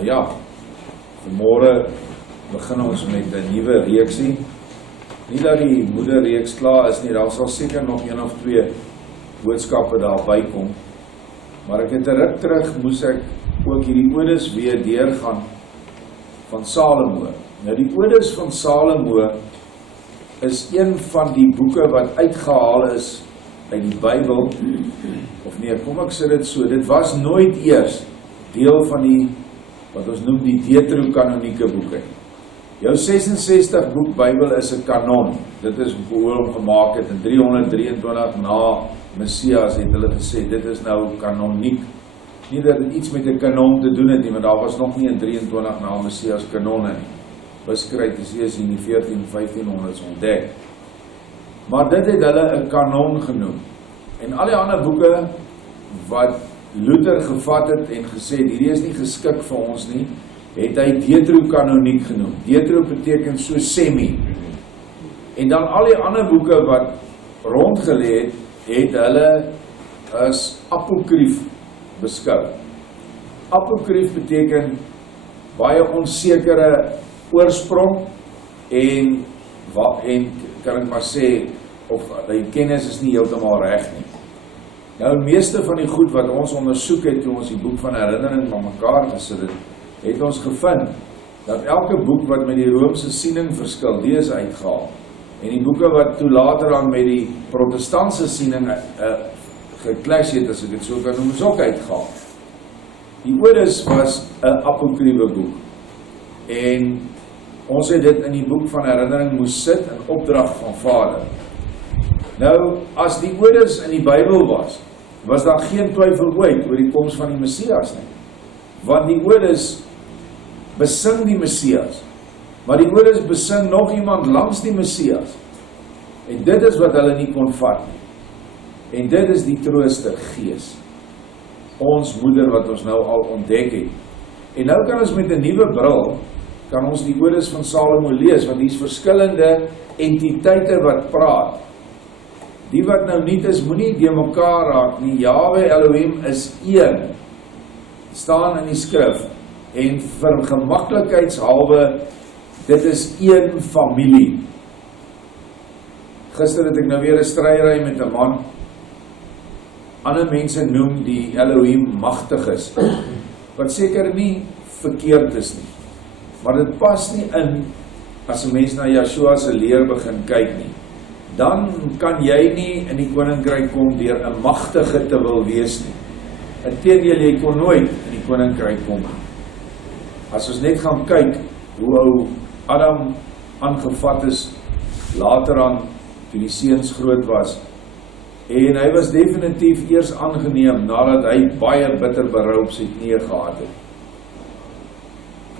Nou ja, vanmôre begin ons met 'n nuwe reeksie. Nie dat die moederreeks klaar is nie, daar sal seker nog 1 of 2 boodskappe daarby kom. Maar ek het 'n ruk terug moes ek ook hierdie Odes weer deurgaan van Salomo. Nou die Odes van Salomo is een van die boeke wat uitgehaal is uit die Bybel, of nee, kom ek sê dit so, dit was nooit eers deel van die, wat ons noem die Deuterokanonieke boeke. Jou 66 boek Bybel is 'n kanon, dit is hoe hom gemaak het, in 323 na Messias het hulle gesê, dit is nou kanoniek. Nie dat dit iets met 'n kanon te doen het nie, want daar was nog nie in 23 na Messias kanonne nie. Beskryf is in die 14-1500s ontdek. Maar dit het hulle 'n kanon genoem. En al die ander boeke wat Luther gevat het en gesê, hierdie is nie geskik vir ons nie, het hy Deuterokanoniek genoem. Deutero beteken so semi. En dan al die ander boeke wat rondgelê het, het hulle as apokryf beskou. Apokryf beteken baie onsekere oorsprong en kan ek maar sê, of die kennis is nie heeltemal reg nie. Nou, die meeste van die goed wat ons ondersoek het, toe ons die boek van herinnering van mekaar gesit het ons gevind, dat elke boek wat met die Roomse siening verskil, die is uitgehaal. En die boeke wat toe later aan met die protestantse siening geclash het, as ek dit so kan noem, is ook uitgehaal. Die Odes was 'n apokryfe boek. En ons het dit in die boek van herinnering moes sit in opdrag van Vader. Nou, as die Odes in die Bybel was daar geen twyfel ooit oor die koms van die Messias nie. Want die Odes besing die Messias, maar die Odes besing nog iemand langs die Messias. En dit is wat hulle nie kon vat nie. En dit is die Trooster Gees. Ons moeder wat ons nou al ontdek het. En nou kan ons met 'n nuwe bril, kan ons die Odes van Salomo lees, want die is verskillende entiteite wat praat. Die wat nou nie is, moenie die mekaar raak nie. Jahwe Elohim is een, staan in die skrif, en vir gemaklikheidshalwe, dit is een familie. Gister het ek nou weer 'n stryery met 'n man. Ander mense noem die Elohim magtiges, wat seker nie verkeerd is nie. Maar dit pas nie in, as 'n mens na Yeshua se leer begin kyk nie. Dan kan jy nie in die koninkryk kom deur 'n magtige te wil wees nie. Inteendeel, jy kon nooit in die koninkryk kom. As ons net gaan kyk hoe ou Adam aangevat is, later aan, toe die seuns groot was, en hy was definitief eers aangeneem, nadat hy baie bitter berou op sy knieë gehad het.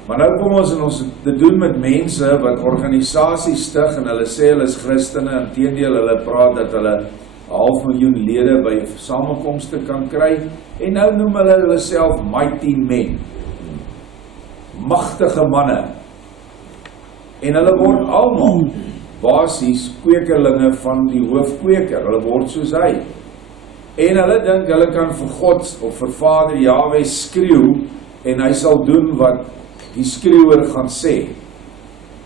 Maar nou kom ons en ons te doen met mense wat organisasies stig en hulle sê hulle is Christene, inteendeel hulle praat dat hulle 500.000 lede by samekomste kan kry, en nou noem hulle self mighty men, magtige manne, en hulle word almal basies kwekerlinge van die hoofkweker, hulle word soos hy, en hulle dink hulle kan vir God of vir Vader Jahwe skreeu, en hy sal doen wat die skreeuer gaan sê.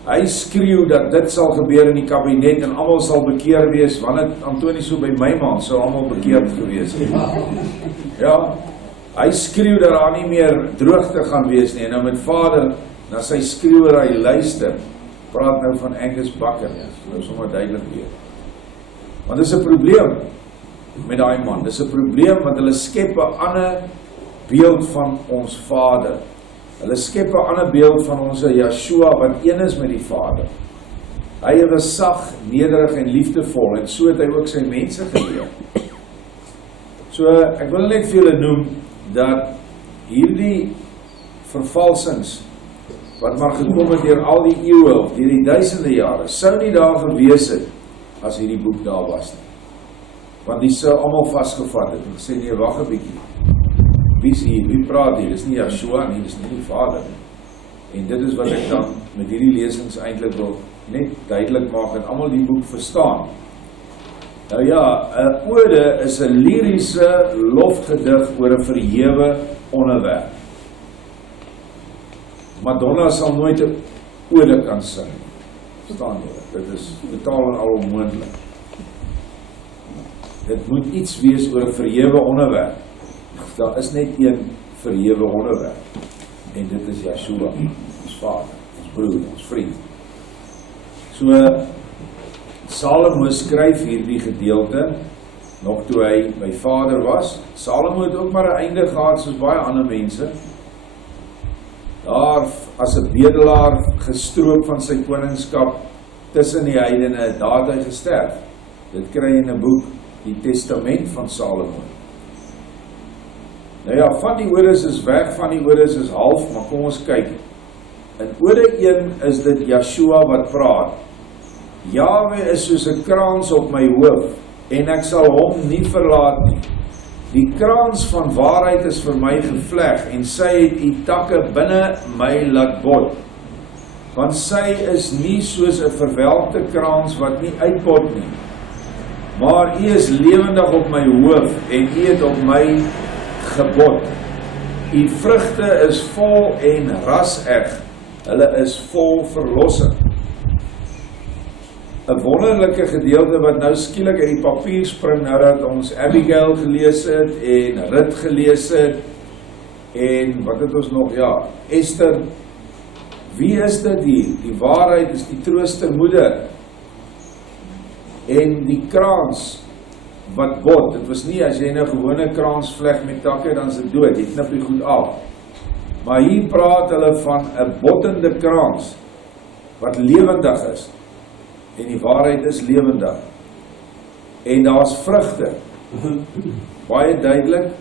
Hy skreeu dat dit sal gebeur in die kabinet en almal sal bekeer wees, wanneer Antonie so by my man sou almal bekeerd gewees het. Ja, hy skreeu dat daar nie meer droogte gaan wees nie, en nou met Vader, na sy skreeuery luister, praat nou van Angus Bakker, nou sommer duidelik weer. Want dis 'n probleem met daai man, dis 'n probleem, want hulle skep 'n ander beeld van ons Vader. Hulle skep 'n ander beeld van ons Yeshua, wat een is met die Vader. Hy was sag, nederig en liefdevol, en so het hy ook sy mense geleer. So, ek wil net vir julle noem, dat hierdie vervalsings, wat maar gekom het deur al die eeue, of deur die duisende jare, sou nie daar gewees het, as hierdie boek daar was nie. Want die sou almal vasgevat het, en gesê, nee, wag 'n bietjie. Wie is hier, wie praat hier? Dis nie Yeshua nie, dis nie die Vader nie. En dit is wat ek dan met hierdie lesings eintlik wil net duidelik maak, dat almal die boek verstaan. Nou ja, 'n ode is 'n liriese lofgedig oor 'n verhewe onderwerp. Madonna sal nooit 'n ode kan sing. Verstaan jy? Dit is totaal en al onmoontlik. Dit moet iets wees oor 'n verhewe onderwerp. Daar is net een verhewe onderwerp. En dit is Yeshua, ons Vader, ons broer, ons vriend. So, Salomo skryf hierdie gedeelte, nog toe hy by Vader was. Salomo het ook maar 'n einde gehad, soos baie ander mense. Daar, as 'n bedelaar, gestroop van sy koningskap, tussen die heidene, daar het hy gesterf. Dit kry in 'n boek, die Testament van Salomo. Nou ja, van die odes is weg, van die odes is half, maar kom ons kyk. In ode 1 is dit Yeshua wat praat. Jahwe is soos 'n kraans op my hoof, en ek sal hom nie verlaat nie. Die kraans van waarheid is vir my gevleg, en sy het die takke binne my laat bot. Want sy is nie soos 'n verwelkte kraans wat nie uitbot nie. Maar U is lewendig op my hoof, en U het op my gebod. U vrugte is vol en raseg, hulle is vol verlossing. 'n Wonderlike gedeelte wat nou skielik uit die papier spring, nadat ons Abigail gelees het, en Rut gelees het, en wat het ons nog, ja, Esther. Wie is dit hier? Die waarheid is die troostermoeder. En die kraans wat bot, dit was nie as jy nou gewone kraans vleg met takke, dan is dit dood, jy knip die goed af. Maar hier praat hulle van 'n bottende kraans, wat lewendig is. En die waarheid is lewendig. En daar's vrugte. Baie duidelik,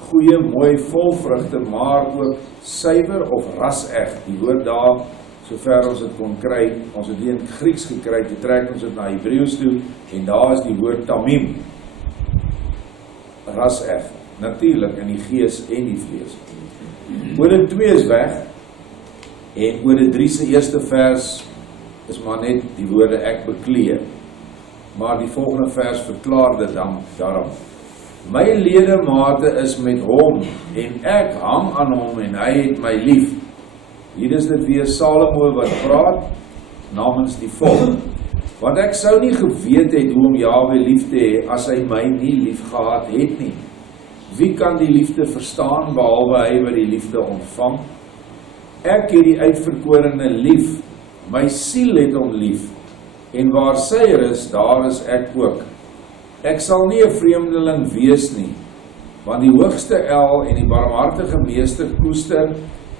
goeie, mooi, vol vrugte, maar ook suiwer of raseg. Die woord daar, sover ons dit kon kry, ons het die in Grieks gekry, toe trek ons dit na Hebreëus toe, en daar is die woord tamim. Raseg, natuurlik in die gees en die vlees. Ode 2 is weg, en Ode 3 se eerste vers is maar net die woorde ek beklee. Maar die volgende vers verklaar dit dan daarom. My ledemate is met hom, en ek hang aan hom, en hy het my lief. Hier is dit weer Salomo wat praat, namens die volk. Want ek sou nie geweet het hoe om Jahwe lief te hê, as hy my nie lief gehad het nie. Wie kan die liefde verstaan, behalwe hy wat die liefde ontvang? Ek het die uitverkorene lief, my siel het hom lief, en waar sy is, daar is ek ook. Ek sal nie 'n vreemdeling wees nie, want die hoogste El en die barmhartige meester koester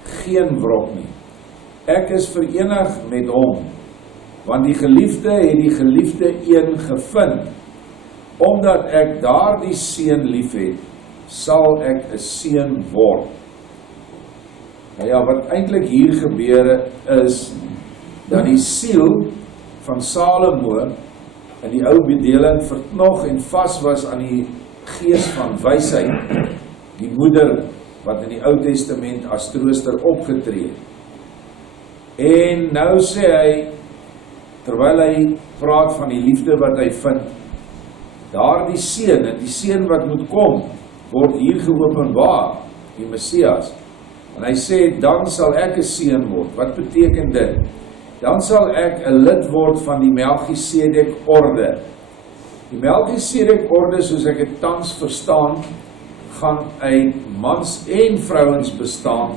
geen wrok nie. Ek is verenig met hom, want die geliefde het die geliefde een gevind. Omdat ek daardie seun lief het, sal ek 'n seun word. Nou ja, wat eintlik hier gebeure is, dat die siel van Salomo in die ou bedeling verknog en vas was aan die gees van wysheid, die moeder wat in die Ou Testament as trooster opgetree. En nou sê hy, terwyl hy praat van die liefde wat hy vind, daardie seun, en die seun wat moet kom, word hier geopenbaar, die Messias. En hy sê, dan sal ek 'n seun word. Wat beteken dit? Dan sal ek 'n lid word van die Melchisedek orde. Die Melchisedek orde, soos ek dit tans verstaan, gaan uit mans en vrouens bestaan.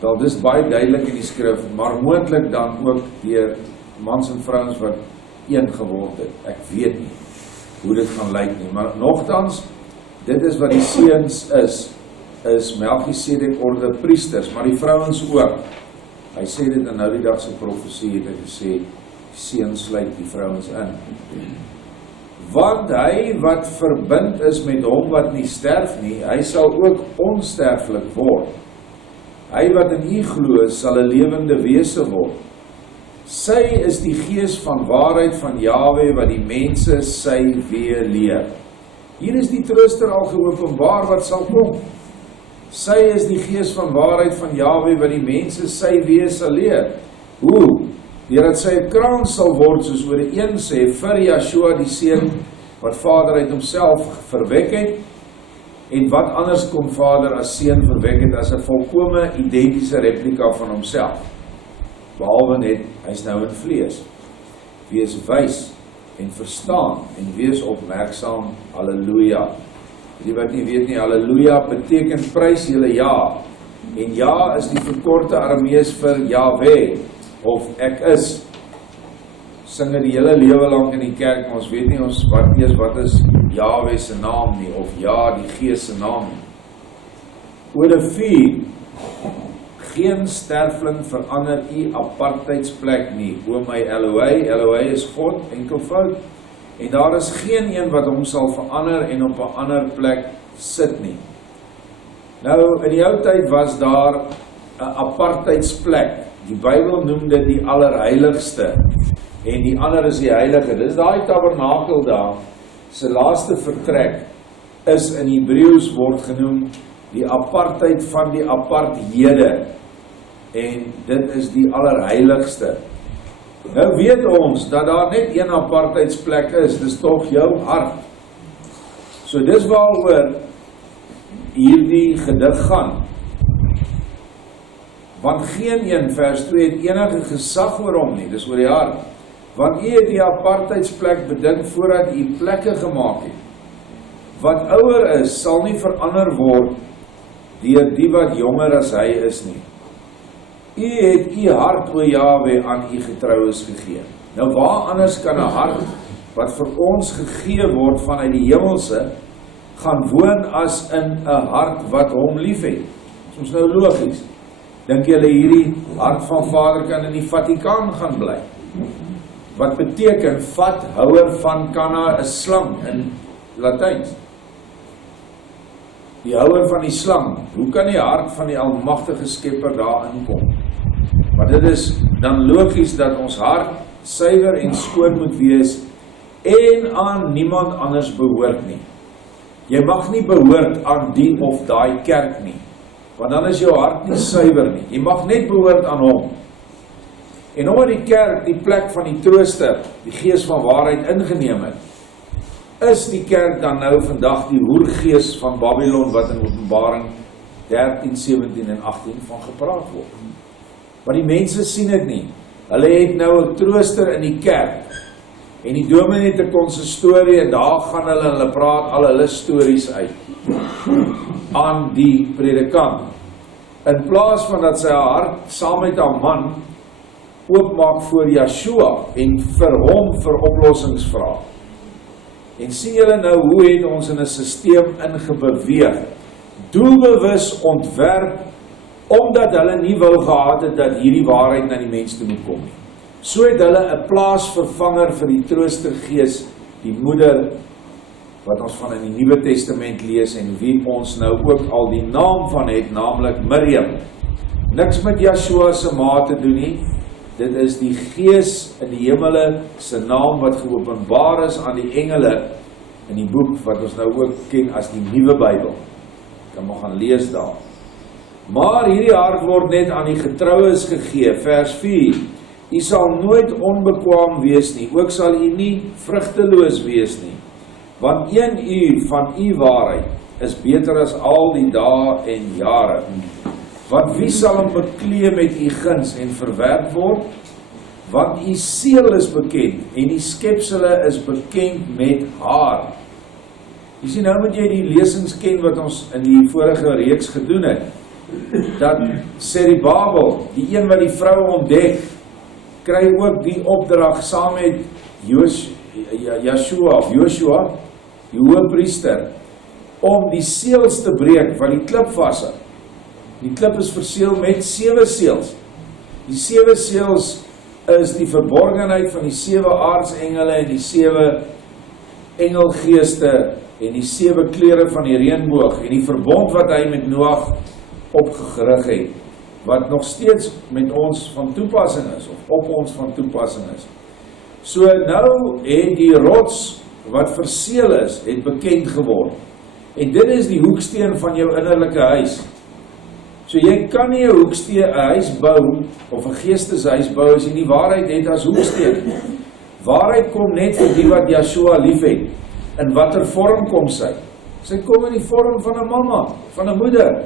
Wel, dis baie duidelik in die skrif, maar moontlik dan ook deur mans en vrouens wat een geword het. Ek weet nie hoe dit gaan lyk nie, maar nogtans, dit is wat die seuns is Melchisedek orde priesters, maar die vrouens ook. Hy sê dit in nou die dag se profesie, het hy gesê, die seuns sluit die vrouens in. Want hy wat verbind is met hom wat nie sterf nie, hy sal ook onsterflik word. Hy wat in U glo, sal 'n lewende wese word. Sy is die gees van waarheid van Jahwe wat die mense sy weë leer. Hier is die trooster al geopenbaar wat sal kom. Sy is die gees van waarheid van Jahwe wat die mense sy weë sal leer. Hoe? Deurdat sy 'n kraans sal word, soos Ode 1 sê, vir Yeshua die seun wat Vader uit homself verwek het, En wat anders kon Vader as seun verwek het as 'n volkome identiese replika van homself? Behalwe net, hy's nou in vlees. Wees wys en verstaan en wees opmerksaam, halleluja. Die wat nie weet nie, halleluja beteken prys julle ja. En ja is die verkorte Aramees vir Yahweh, of ek is. Sing die hele lewe lang in die kerk, maar ons weet nie ons wat is Yahweh se naam nie, of ja, die Gees se naam nie. Ode 4, geen sterfling verander u apartheidsplek nie, o my Elohei, Elohei is God, enkelvoud, en daar is geen een wat hom sal verander en op 'n ander plek sit nie. Nou, in die ou tyd was daar 'n apartheidsplek, die Bybel noem dit die allerheiligste, en die ander is die heilige. Dis daai tabernakel daar, sy laaste vertrek, is in Hebreëus word genoem die apartheid van die aparthede, en dit is die allerheiligste. Nou weet ons dat daar net een apartheidsplek is, dis tog jou hart. So dis waaroor hierdie gedig gaan. Want geen een, vers 2, het enige gesag oor hom nie, dis oor die hart. Want u het die apartheidsplek bedink voordat u plekke gemaak het. Wat ouer is, sal nie verander word deur die wat jonger as hy is nie. U het u hart, o Jahwe, aan u getroues gegee. Nou waar anders kan 'n hart wat vir ons gegee word vanuit die hemelse gaan woon as in 'n hart wat hom liefhet? Soms nou logies. Dink julle hierdie hart van Vader kan in die Vatikaan gaan bly? Wat beteken vat, houer van kanna, 'n slang in Latyns? Die houer van die slang, hoe kan die hart van die almagtige skepper daar inkom? Maar dit is dan logies dat ons hart suiwer en skoon moet wees en aan niemand anders behoort nie. Jy mag nie behoort aan die of daai kerk nie, want dan is jou hart nie suiwer nie. Jy mag net behoort aan hom. En omdat die kerk die plek van die trooster, die gees van waarheid ingeneem het, is die kerk dan nou vandag die hoergees van Babylon wat in Openbaring 13, 17 en 18 van gepraat word. Maar die mense sien dit nie. Hulle het nou 'n trooster in die kerk. En die dominee het 'n konsistorie en daar gaan hulle praat al hulle stories uit aan die predikant. In plaas van dat sy haar hart saam met haar man oopmaak voor Yeshua en vir hom vir oplossings vra. En sien julle nou hoe het ons in 'n stelsel ingebeweeg, doelbewus ontwerp, omdat hulle nie wou gehad het dat hierdie waarheid na die mens toe moet kom nie. So het hulle 'n plaasvervanger vir die troostergees, die moeder, wat ons van in die Nuwe Testament lees en wie ons nou ook al die naam van het, naamlik Miriam. Niks met Yeshua se ma te doen nie. Dit is die gees in die hemele se naam wat geopenbaar is aan die engele in die boek wat ons nou ook ken as die Nuwe Bybel. Kan maar gaan lees daar. Maar hierdie hart word net aan die getroues gegee, vers 4. U sal nooit onbekwaam wees nie, ook sal u nie vrugteloos wees nie. Want 1 uur van u waarheid is beter as al die dae en jare. Want wie sal hom beklee met u guns en verwerp word? Want u seël is bekend en die skepsele is bekend met haar. Jy sien, nou moet jy die lesings ken wat ons in die vorige reeks gedoen het. Dat Serubabel, die een wat die vrou ontdek, kry ook die opdrag saam met Joshua, die hoëpriester, om die seels te breek wat die klip vashou. Die klip is verseël met 7 seels. Die 7 seels is die verborgenheid van die 7 aardsengele en die 7 engelgeeste en die 7 kleure van die reënboog en die verbond wat hy met Noag opgerig het, wat nog steeds met ons van toepassing is, of op ons van toepassing is. So nou het die rots wat verseël is, het bekend geword. En dit is die hoeksteen van jou innerlike huis. So jy kan nie 'n hoeksteen, 'n huis bou, of 'n geesteshuis bou, as jy nie waarheid het as hoeksteen. Waarheid kom net vir die wat Yeshua liefhet. In watter vorm kom sy? Sy kom in die vorm van 'n mamma, van 'n moeder.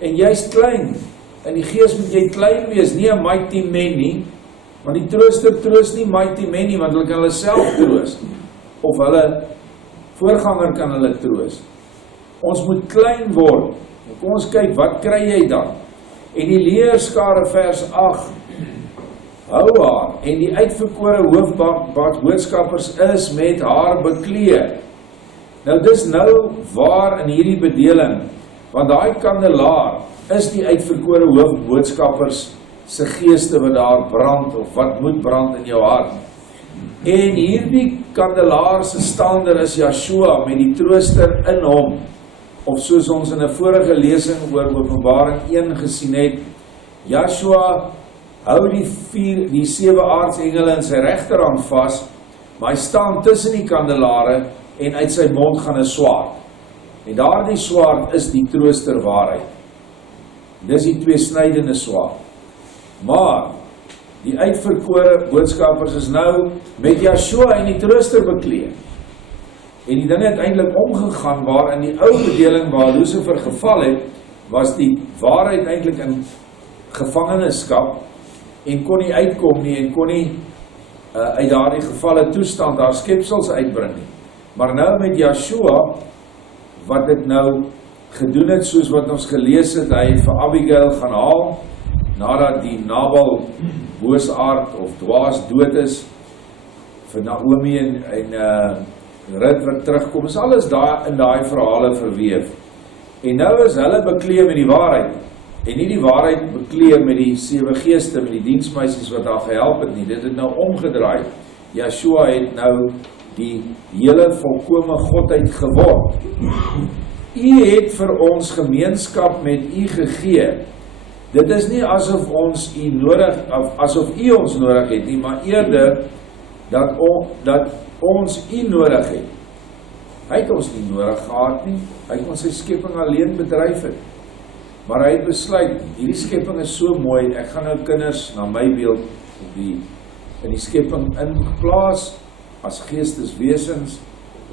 En jy's klein. In die gees moet jy klein wees, nie 'n mighty man nie. Want die trooster troos nie mighty man nie, want hulle kan hulle self troos. Of hulle voorganger kan hulle troos. Ons moet klein word. Kom ons kyk, wat kry jy dan? En die leerskare vers 8. Hou haar, en die uitverkore hoofboodskappers is met haar bekleed. Nou dis nou waar in hierdie bedeling, want daai kandelaar is die uitverkore hoofboodskappers se geeste wat daar brand, of wat moet brand in jou hart. En hierdie kandelaar se staander is Yeshua met die trooster in hom, of soos ons in 'n vorige lesing oor Openbaring 1 gesien het, Yeshua hou die 7 aartsengele in sy regterhand vas, maar hy staan tussen die kandelare en uit sy mond gaan 'n swaard. En daardie swaard is die trooster waarheid. Dis die tweesnydende swaard. Maar die uitverkore boodskappers is nou met Yeshua en die trooster bekleed. En die ding het eintlik omgegaan waar in die ou bedeling waar Lucifer geval het, was die waarheid eintlik in gevangenskap en kon nie uitkom nie en kon nie uit daardie gevalle toestand daar skepsels uitbring nie. Maar nou met Yeshua, wat dit nou gedoen het, soos wat ons gelees het, hy vir Abigail gaan haal, nadat die Nabal boosaard of dwaas dood is, vir Naomi en Rut wat terugkom, is alles daar in daai verhale verweef. En nou is hulle bekleed met die waarheid, en nie die waarheid bekleed met die 7 geeste, met die diensmeisies wat daar gehelp het nie. Dit het nou omgedraai. Yeshua het nou die hele volkome godheid geword. U het vir ons gemeenskap met u gegee. Dit is nie asof ons u nodig, asof u ons nodig het nie, maar eerder dat ons u nodig het. Hy het ons nie nodig gehad nie, hy het ons sy skepping alleen bedryf het. Maar hy het besluit, hierdie skepping is so mooi, ek gaan nou kinders na my beeld in die skepping inplaas, as geesteswesens.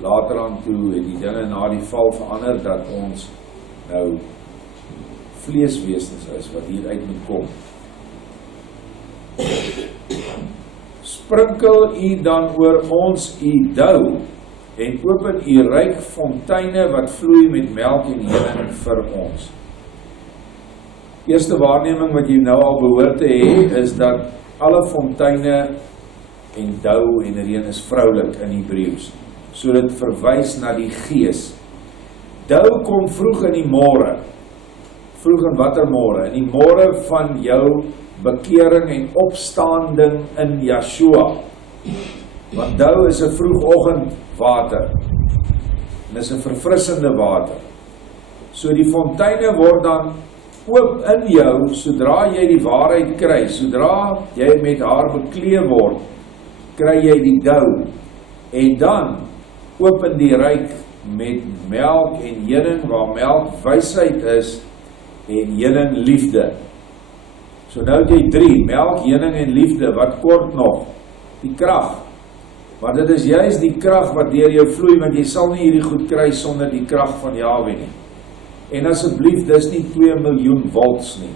Later aan toe het die dinge na die val verander, dat ons nou vleeswesens is, wat hieruit moet kom. Sprinkel u dan oor ons u dou, en open u ryk fonteine, wat vloei met melk en honing vir ons. Eerste waarneming wat jy nou al behoort te hê, is dat alle fonteine en dou en reën is vroulik in Hebreëus. So dit verwys na die gees. Dou kom vroeg in die môre. Vroeg in watter môre? In die môre van jou bekering en opstanding in Yeshua. Want dou is 'n vroegoggend water. En is 'n verfrissende water. So die fonteine word dan oop in jou, sodra jy die waarheid kry, sodra jy met haar bekleed word, kry jy die dou. En dan open die ryk met melk en honing, waar melk wysheid is en honing liefde. So nou het jy 3, melk, honing en liefde, wat kort nog? Die krag. Maar dit is juist die krag wat deur jou vloei, want jy sal nie hierdie goed kry sonder die krag van Yahweh nie. En asseblief, dis nie 2 miljoen volts nie.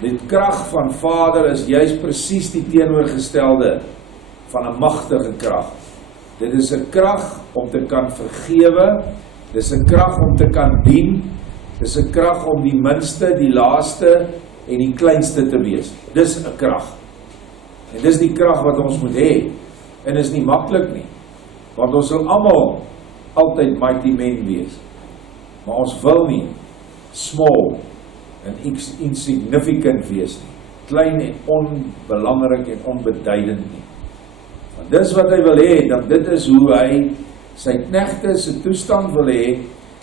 Die krag van Vader is juist presies die teenoorgestelde van 'n magtige krag. Dit is 'n krag om te kan vergewe, dit is 'n krag om te kan dien, dit is 'n krag om die minste, die laaste en die kleinste te wees. Dis 'n krag. En dis die krag wat ons moet hê. En is nie maklik nie, want ons wil almal altyd mighty men wees. Maar ons wil nie small en insignificant wees nie. Klein en onbelangrik en onbeduidend nie. Want dis wat hy wil hê, dat dit is hoe hy sy knegte se toestand wil hê,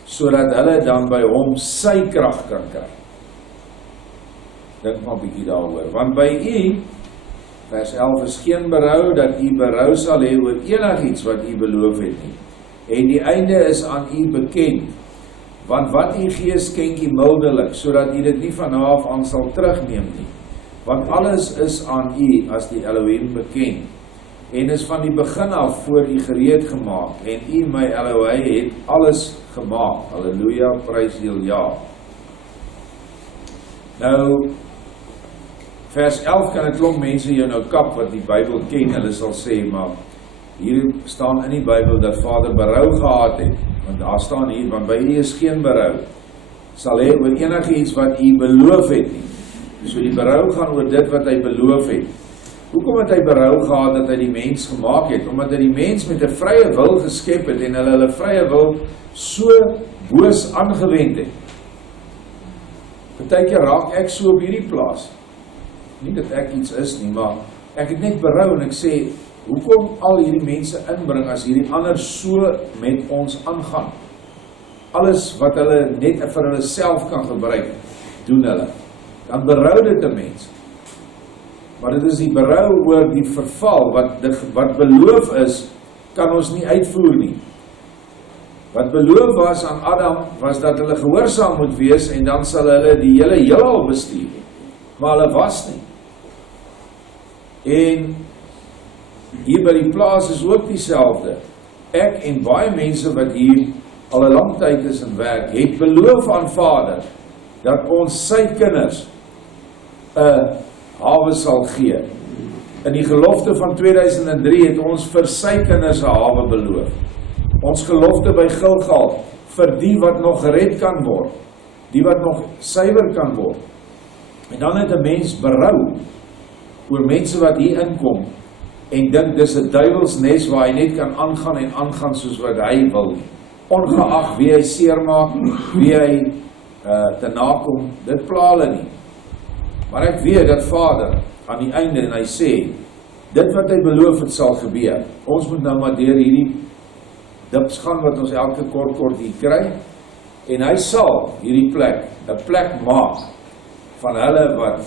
sodat hulle dan by hom sy krag kan kry. Dink maar 'n bietjie daaroor, want by u, vers 11, is geen berou, dat u berou sal hê oor enigiets wat u beloof het nie. En die einde is aan u bekend, want wat u gee skenk u mildelik, sodat u dit nie van nou af aan sal terugneem nie. Want alles is aan u as die Elohim bekend, en is van die begin af voor u gereed gemaak, en u, my Elohim, het alles gemaak. Halleluja, prys heel ja. Nou, vers 11 kan 'n klomp mense jou nou kap wat die Bybel ken, hulle sal sê, maar hier staan in die Bybel dat Vader berou gehad het, want daar staan hier, want by U is geen berou, sal hê oor enige iets wat U beloof het nie. So die berou gaan oor dit wat hy beloof het. Hoekom het hy berou gehad dat hy die mens gemaak het? Omdat hy die mens met 'n vrye wil geskep het en hulle vrye wil so boos aangewend het. Partykeer raak ek so op hierdie plaas. Nie dat ek iets is nie, maar ek het net berou en ek sê, hoekom al hierdie mense inbring as hierdie ander so met ons aangaan? Alles wat hulle net vir hulle self kan gebruik, doen hulle. Dan berou dit 'n mens. Maar dit is die berou oor die verval, wat beloof is, kan ons nie uitvoer nie. Wat beloof was aan Adam, was dat hulle gehoorsaam moet wees, en dan sal hulle die hele heelal bestuur. Maar hulle was nie. En hier by die plaas is ook dieselfde. Ek en baie mense wat hier al 'n lang tyd is in werk, het beloof aan Vader, dat ons sy kinders 'n hawe sal gee. In die gelofte van 2003 het ons vir sy kinders 'n hawe beloof. Ons gelofte by Gilgal, vir die wat nog gered kan word, die wat nog suiwer kan word. En dan het 'n mens berou oor mense wat hier inkom, en dink dis 'n duiwelsnes waar hy net kan aangaan en aangaan soos wat hy wil. Ongeag wie hy seermaak, wie hy te nakom, dit pla hulle nie. Maar ek weet dat Vader aan die einde, en hy sê, dit wat hy beloof het sal gebeur. Ons moet nou maar deur hierdie dips gaan wat ons elke kort hier kry, en hy sal hierdie plek 'n plek maak van hulle wat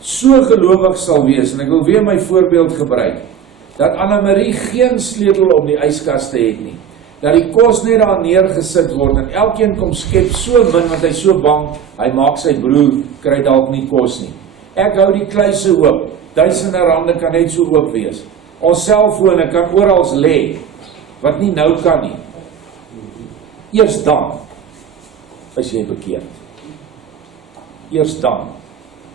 so gelowig sal wees. En ek wil weer my voorbeeld gebruik, dat Anna-Marie geen sleutel om die yskaste het nie, dat die kos net daar neergesit word, en elkeen kom skep so min, want hy so bang, hy maak sy broer, kry dalk nie kos nie. Ek hou die kluise oop, duisende rande kan net so oop wees. Ons selfone kan orals lê, wat nie nou kan nie. Eers dan is jy bekeerd. Eers dan,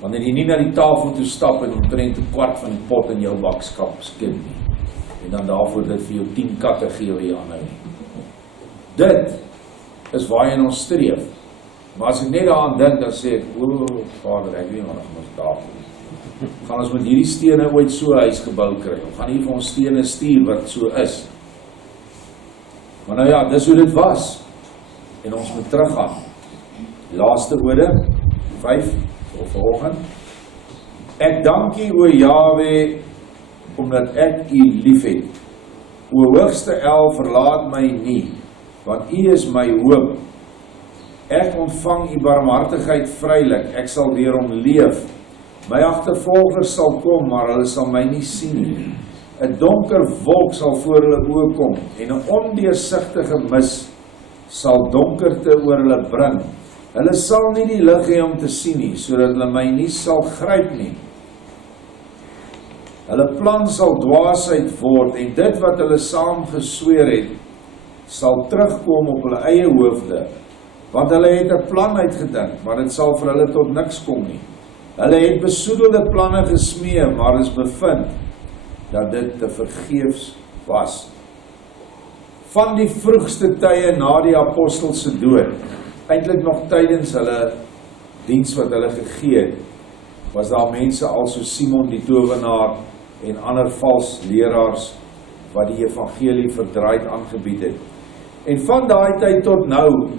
wanneer jy nie na die tafel toe stap en omtrent 'n kwart van die pot in jou bakskap skep nie, en dan daarvoor dit vir jou 10 katte gee wat jy aanhou nie. Dit is waarheen ons streef. Maar as ek net daaraan dink, dan sê ek, o Vader, ek weet wat ons daar gaan ons met hierdie stene ooit so 'n huis gebou kry. Ons gaan hier vir ons stene stuur wat so is. Maar nou ja, dis hoe dit was. En ons moet teruggaan. Laaste Ode 5 of vanoggend. Ek dank U, o Jahwe, omdat ek U liefhet. O hoogste El, verlaat my nie, want U is my hoop. Ek ontvang U barmhartigheid vrylik, ek sal deur hom leef. My agtervolgers sal kom, maar hulle sal my nie sien nie. 'n donker wolk sal voor hulle oë kom, en 'n ondeursigtige mis sal donkerte oor hulle bring. Hulle sal nie die lig hê om te sien nie, sodat hulle my nie sal gryp nie. Hulle plan sal dwaasheid word, en dit wat hulle saam gesweer het, sal terugkom op hulle eie hoofde. Want hulle het 'n plan uitgedink, maar dit sal vir hulle tot niks kom nie. Hulle het besoedelde planne gesmee, maar is bevind dat dit te vergeefs was. Van die vroegste tye na die apostels se dood, eintlik nog tydens hulle diens wat hulle gegee het, was daar mense also Simon die towenaar en ander vals leraars wat die evangelie verdraaid aangebied het. En van daai tyd tot nou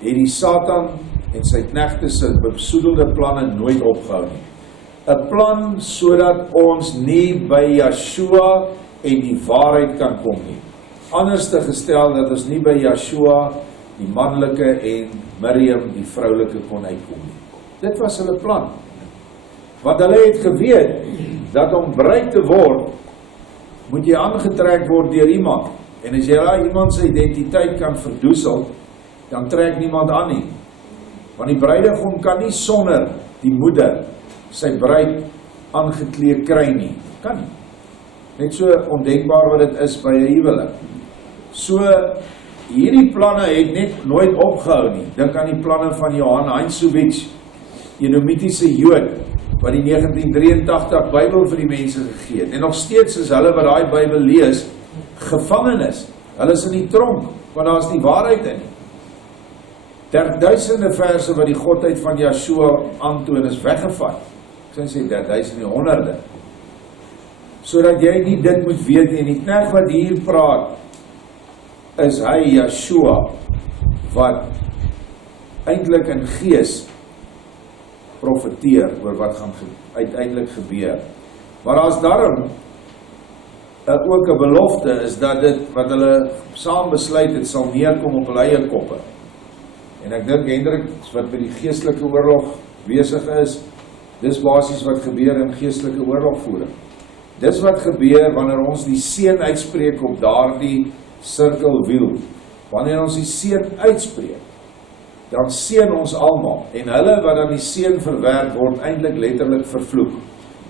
het die Satan en sy knegte se besoedelde planne nooit opgehou nie. 'n Plan sodat ons nie by Yeshua en die waarheid kan kom nie. Anders te gestel dat ons nie by Yeshua, die manlike, en Miriam, die vroulike, kon uitkom nie. Dit was hulle plan. Want hulle het geweet dat om bruid te word, moet jy aangetrek word deur iemand. En as jy daai iemand se identiteit kan verdoesel, dan trek niemand aan nie. Want die bruidegom kan nie sonder die moeder sy bruid aangekleed kry nie. Kan nie. Net so ondenkbaar wat dit is by 'n huwelik. So hierdie planne het net nooit opgehou nie. Dink aan die planne van Johann Heinzowitsch, Edomitiese Jood, wat die 1983 Bybel vir die mense gegee het. En nog steeds is hulle wat daai Bybel lees, gevangenes. Hulle is in die tronk, want daar is die waarheid in. Duisende verse wat die godheid van Yeshua aantoon is weggevat. Ek sê duisende, honderde. Sodat jy nie dit moet weet nie. Die knegt wat hier praat, is hy Yeshua, wat eintlik in gees profeteer oor wat gaan uiteindelik gebeur. Maar as daarom ook 'n belofte is dat dit wat hulle saam besluit het sal neerkom op hulle eie koppe. En ek dink Hendrik wat met die geestelike oorlog besig is, dis basies wat gebeur in geestelike oorlogvoering. Dis wat gebeur wanneer ons die seën uitspreek op daardie sirkelwiel. Wanneer ons die seën uitspreek, dan seën ons almal. En hulle wat dan die seën verwerk word eintlik letterlik vervloek.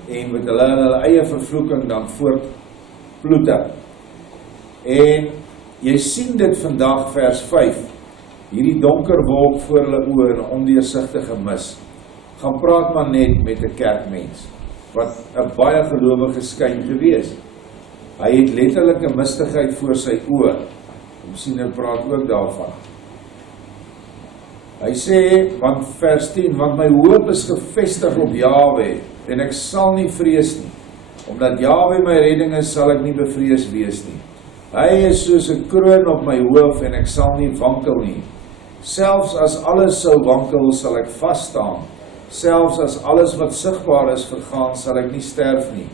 En met hulle eie vervloeking dan voortploeter. En jy sien dit vandag vers 5. Hierdie donker wolk voor hulle oë en 'n ondeursigtige mis. Gaan praat maar net met 'n kerkmens wat 'n baie gelowige skyn te wees. Hy het letterlik 'n mistigheid voor sy oë. Miskien hy praat ook daarvan. Hy sê, want vers 10, want my hoop is gevestig op Jahwe, en ek sal nie vrees nie. Omdat Jahwe my redding is, sal ek nie bevrees wees nie. Hy is soos 'n kroon op my hoof, en ek sal nie wankel nie. Selfs as alles sou wankel, sal ek vas staan. Selfs as alles wat sigbaar is vergaan, sal ek nie sterf nie.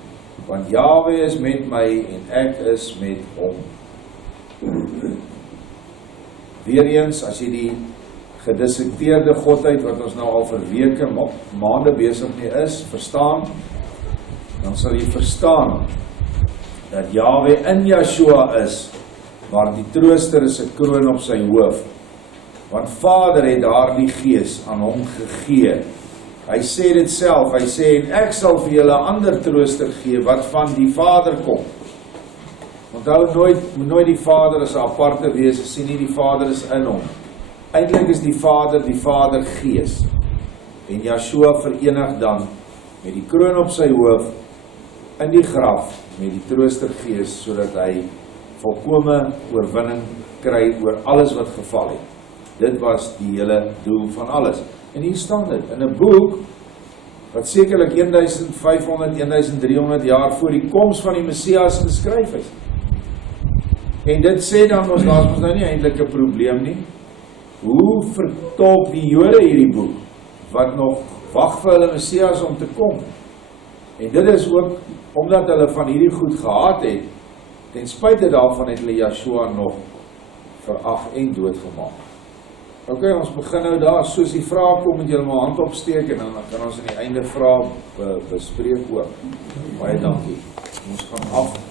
Want Jahwe is met my, en ek is met hom. Weereens, as jy die gedissekteerde godheid, wat ons nou al vir weke, maande besig mee is, verstaan, dan sal jy verstaan, dat Jahwe in Yeshua is, maar die trooster is 'n kroon op sy hoof, want Vader het daardie gees aan hom gegee. Hy sê dit self, hy sê, en ek sal vir julle 'n ander trooster gee, wat van die Vader kom. Onthou nooit die Vader as 'n aparte wese, sien nie die Vader is in hom. Eintlik is die Vader Gees. En Yeshua verenig dan met die kroon op sy hoof in die graf met die Trooster Gees, sodat hy volkome oorwinning kry oor alles wat geval het. Dit was die hele doel van alles. En hier staan dit in 'n boek wat sekerlik 1500, 1300 jaar voor die koms van die Messias geskryf is. En dit sê dan ons, daar is nou nie eintlik 'n probleem nie. Hoe vertolk die Jode hierdie boek, wat nog wag vir hulle Messias om te kom? En dit is ook, omdat hulle van hierdie goed gehaat het, ten spyte daarvan het hulle Yeshua nog verag en doodgemaak. Ok, ons begin nou daar, soos die vraag kom, moet julle maar hand opsteek, en dan kan ons in die einde vraag bespreek ook. Baie dankie. Ons gaan af.